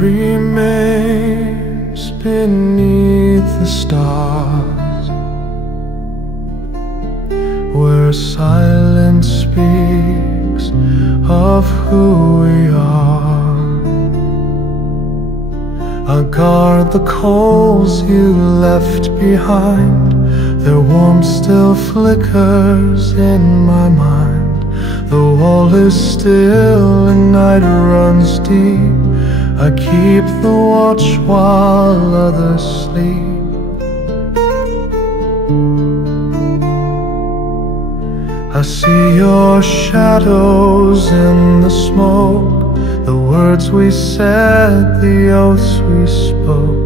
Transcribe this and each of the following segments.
remains beneath the stars, where silence speaks of who we are. I guard the coals you left behind, their warmth still flickers in my mind. The wall is still and night runs deep. I keep the watch while others sleep. I see your shadows in the smoke, the words we said, the oaths we spoke.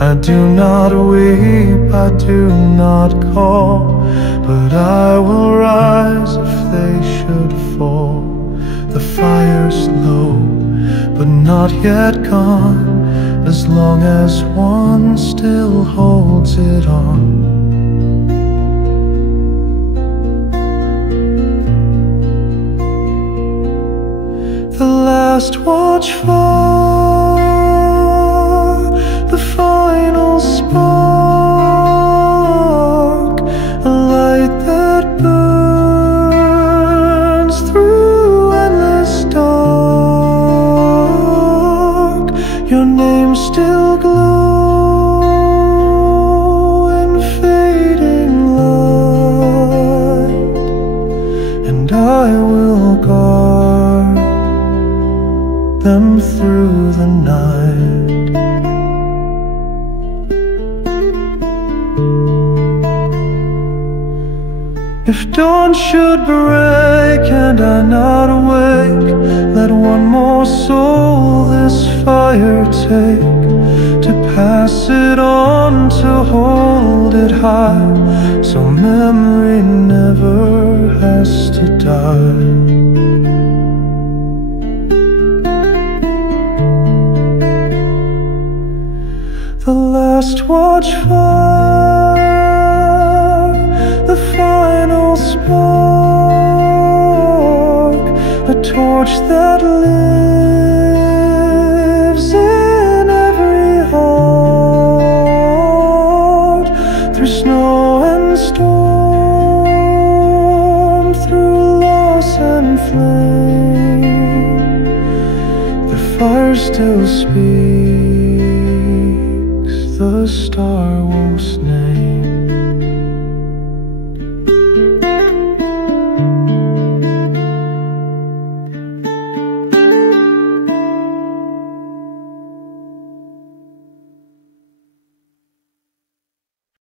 I do not weep, I do not call, but I will rise if they should fall. The fire's low, but not yet gone, as long as one still holds it on. The last watch for the final spark, a light that burns through endless dark. Your name still glow in fading light, and I will guard them through the night. If dawn should break and I'm not awake, let one more soul this fire take, to pass it on, to hold it high, so memory never has to die. The last watch for the final spark, a torch that lives in every heart, through snow and storm, through loss and flame. The fire still speaks, the star won't snake.